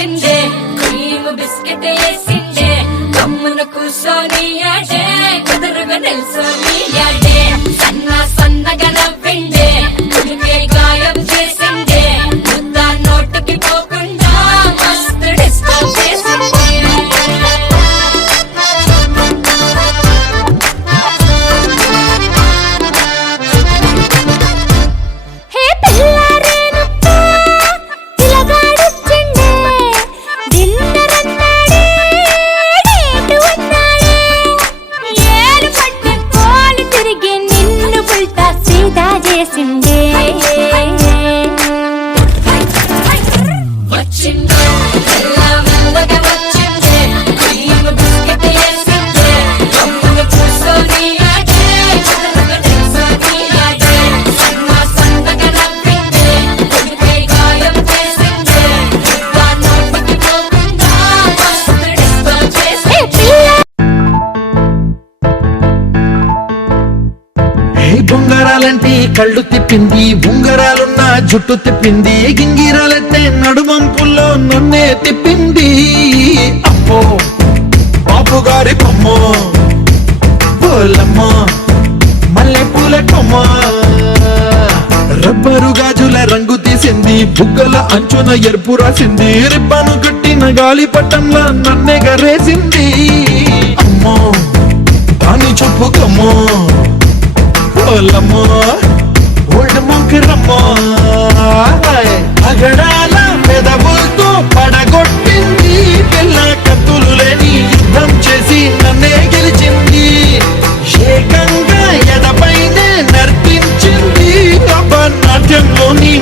వచ్చిందే cream biscuit వేసిందే కమ్మున కూర్చొని ఆడే కుదురుగా నిల్చొని ఆడే సన్నగా నవ్విండే కుడికే గాయం చేసిందే ముద్ద నోటికి పోకుండా మస్తు డిస్టర్బ్ చేసిందే బొంగరాలంటే కళ్ళు తిప్పింది ఉంగరాలున్న జుట్టు తిప్పింది గింగిరాలంటే నడుమంపుల్లో నన్నే తిప్పింది అమ్మో బాబు గారి కొమ్మ పోలమ్మ మల్లె పూల కొమ్మ రబ్బరు గాజుల రంగు తీసింది బుగ్గల అంచున ఎరుపు రాసింది రిబ్బను కట్టిన గాలి పట్టంలా నన్నే గరేసింది అమ్మో దాని చెప్పుకమ్మో ఓలమ్మో ఓల్డ్ మొంకరమ్మో అగడాల పెదవులతో పడగొట్టింది పిల్ల కత్తులు లేని యుద్ధం చేసి నన్నే గెలిచింది ఏకంగా ఎదపైనే నర్తించింది నాట్యంలోని